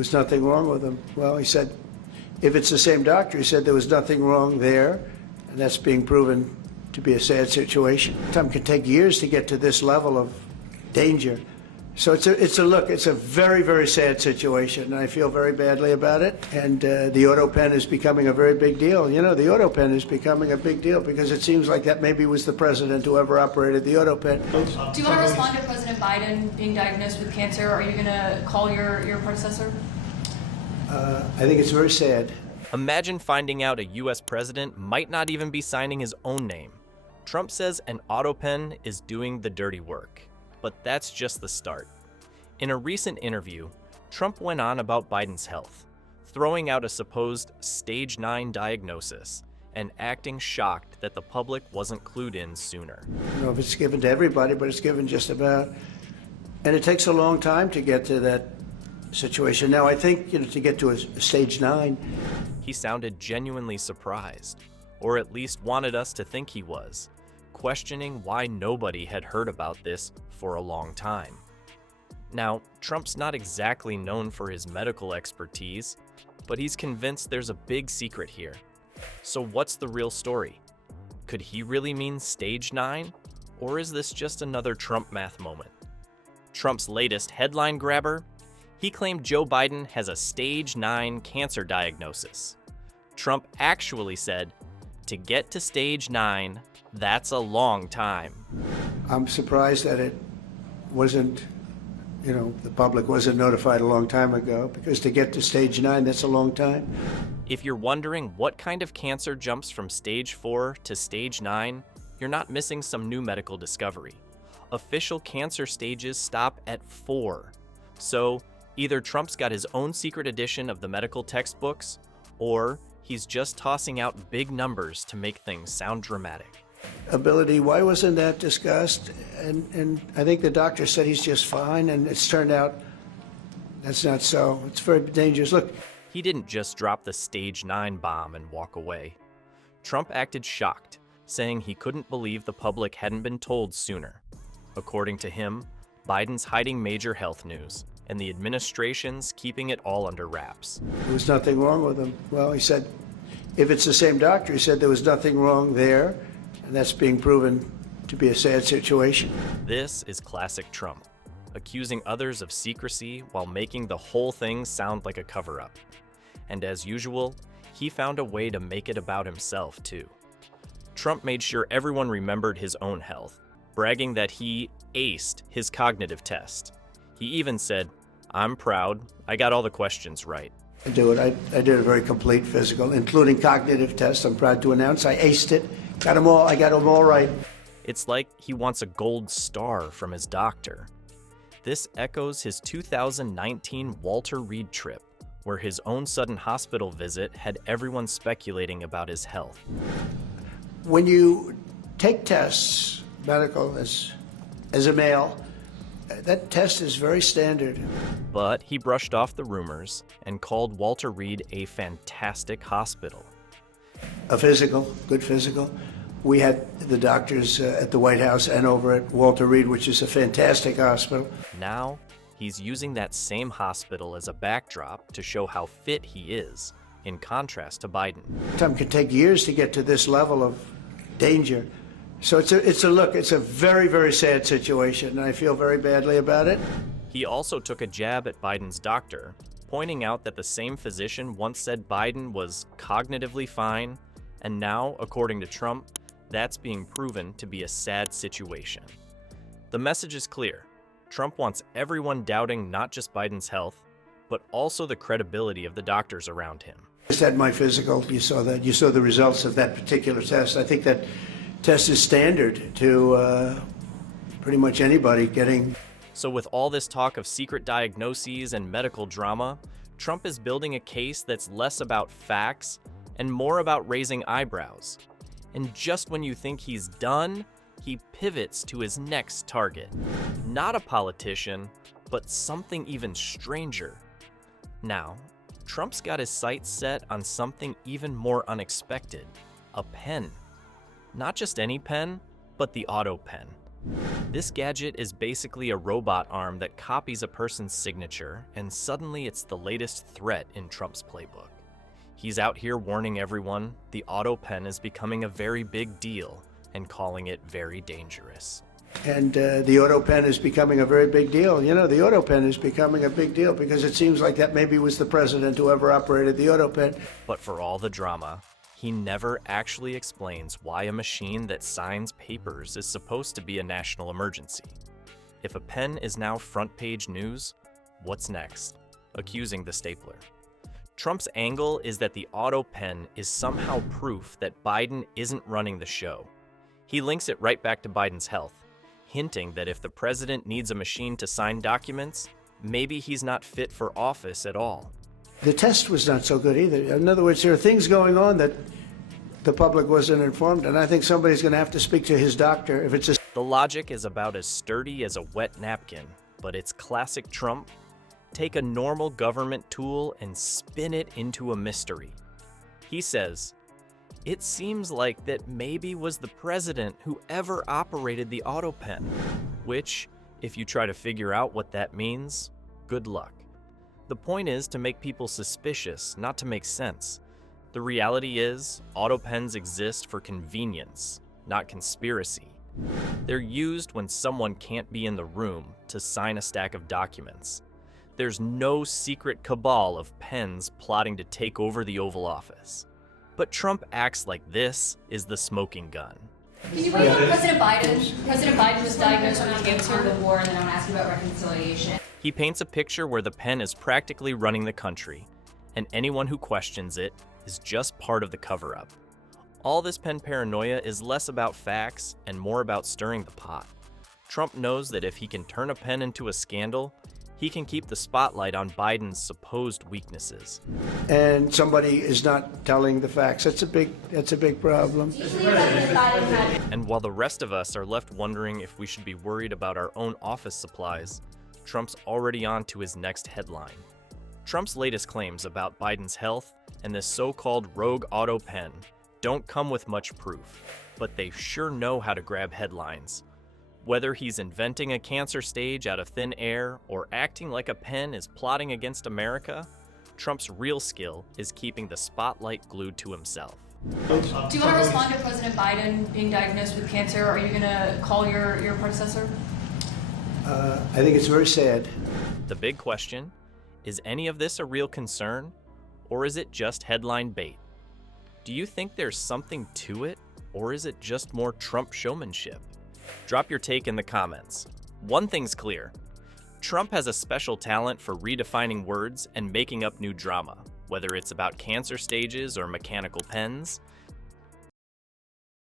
was nothing wrong with him. Well, he said, if it's the same doctor, he said there was nothing wrong there, and that's being proven to be a sad situation. Time can take years to get to this level of danger. So it's a very, very sad situation, and I feel very badly about it. And the Autopen is becoming a very big deal. You know, the Autopen is becoming a big deal because it seems like that maybe was the president who ever operated the Autopen. Do you want to respond to President Biden being diagnosed with cancer? Are you going to call your predecessor? I think it's very sad. Imagine finding out a U.S. president might not even be signing his own name. Trump says an Autopen is doing the dirty work. But that's just the start. In a recent interview, Trump went on about Biden's health, throwing out a supposed stage 9 diagnosis and acting shocked that the public wasn't clued in sooner. I don't know if it's given to everybody, but it's given just about. And it takes a long time to get to that situation. Now, I think, to get to a stage 9. He sounded genuinely surprised, or at least wanted us to think he was, questioning why nobody had heard about this for a long time. Now, Trump's not exactly known for his medical expertise, but he's convinced there's a big secret here. So what's the real story? Could he really mean stage 9? Or is this just another Trump math moment? Trump's latest headline grabber? He claimed Joe Biden has a stage 9 cancer diagnosis. Trump actually said, to get to stage 9, that's a long time. I'm surprised that it wasn't, the public wasn't notified a long time ago, because to get to stage 9, that's a long time. If you're wondering what kind of cancer jumps from stage 4 to stage 9, you're not missing some new medical discovery. Official cancer stages stop at 4. So either Trump's got his own secret edition of the medical textbooks, or he's just tossing out big numbers to make things sound dramatic. Ability, why wasn't that discussed? And I think the doctor said he's just fine, and it's turned out that's not so. It's very dangerous. Look. He didn't just drop the stage 9 bomb and walk away. Trump acted shocked, saying he couldn't believe the public hadn't been told sooner. According to him, Biden's hiding major health news, and the administration's keeping it all under wraps. There was nothing wrong with him. Well, he said, if it's the same doctor, he said there was nothing wrong there, and that's being proven to be a sad situation. This is classic Trump, accusing others of secrecy while making the whole thing sound like a cover-up. And as usual, he found a way to make it about himself, too. Trump made sure everyone remembered his own health, bragging that he aced his cognitive test. He even said, "I'm proud, I got all the questions right." I do it. I did a very complete physical, including cognitive tests. I'm proud to announce I aced it. Got them all. I got them all right. It's like he wants a gold star from his doctor. This echoes his 2019 Walter Reed trip, where his own sudden hospital visit had everyone speculating about his health. When you take tests, medical, as a male, that test is very standard. But he brushed off the rumors and called Walter Reed a fantastic hospital. A physical, good physical. We had the doctors at the White House and over at Walter Reed, which is a fantastic hospital. Now, he's using that same hospital as a backdrop to show how fit he is, in contrast to Biden. Time can take years to get to this level of danger. So it's a very, very sad situation, and I feel very badly about it. He also took a jab at Biden's doctor, pointing out that the same physician once said Biden was cognitively fine, and now, according to Trump, that's being proven to be a sad situation. The message is clear. Trump wants everyone doubting not just Biden's health, but also the credibility of the doctors around him. I just had my physical. You saw that. You saw the results of that particular test. I think that test is standard to pretty much anybody getting. So with all this talk of secret diagnoses and medical drama, Trump is building a case that's less about facts and more about raising eyebrows. And just when you think he's done, he pivots to his next target. Not a politician, but something even stranger. Now, Trump's got his sights set on something even more unexpected, a pen. Not just any pen, but the Autopen, This gadget is basically a robot arm that copies a person's signature, and suddenly it's the latest threat in Trump's playbook. He's out here warning everyone the Autopen is becoming a very big deal and calling it very dangerous. And the Autopen is becoming a very big deal. You know, the Autopen is becoming a big deal because it seems like that maybe was the president who ever operated the Autopen. But for all the drama, he never actually explains why a machine that signs papers is supposed to be a national emergency. If a pen is now front page news, what's next? Accusing the stapler. Trump's angle is that the Autopen is somehow proof that Biden isn't running the show. He links it right back to Biden's health, hinting that if the president needs a machine to sign documents, maybe he's not fit for office at all. The test was not so good either. In other words, there are things going on that the public wasn't informed, and I think somebody's going to have to speak to his doctor if it's a... The logic is about as sturdy as a wet napkin, but it's classic Trump. Take a normal government tool and spin it into a mystery. He says, "It seems like that maybe was the president who ever operated the Autopen," which, if you try to figure out what that means, good luck. The point is to make people suspicious, not to make sense. The reality is, Autopens exist for convenience, not conspiracy. They're used when someone can't be in the room to sign a stack of documents. There's no secret cabal of pens plotting to take over the Oval Office. But Trump acts like this is the smoking gun. Can you bring up President Biden? President Biden was diagnosed with cancer. The war, and then I want to ask you about reconciliation. He paints a picture where the pen is practically running the country, and anyone who questions it is just part of the cover-up. All this pen paranoia is less about facts and more about stirring the pot. Trump knows that if he can turn a pen into a scandal, he can keep the spotlight on Biden's supposed weaknesses. And somebody is not telling the facts. That's a big problem. And while the rest of us are left wondering if we should be worried about our own office supplies, Trump's already on to his next headline. Trump's latest claims about Biden's health and this so-called rogue Autopen don't come with much proof, but they sure know how to grab headlines. Whether he's inventing a cancer stage out of thin air or acting like a pen is plotting against America, Trump's real skill is keeping the spotlight glued to himself. Do you want to respond to President Biden being diagnosed with cancer? Are you going to call your predecessor? I think it's very sad. The big question, is any of this a real concern, or is it just headline bait? Do you think there's something to it, or is it just more Trump showmanship? Drop your take in the comments. One thing's clear. Trump has a special talent for redefining words and making up new drama. Whether it's about cancer stages or mechanical pens,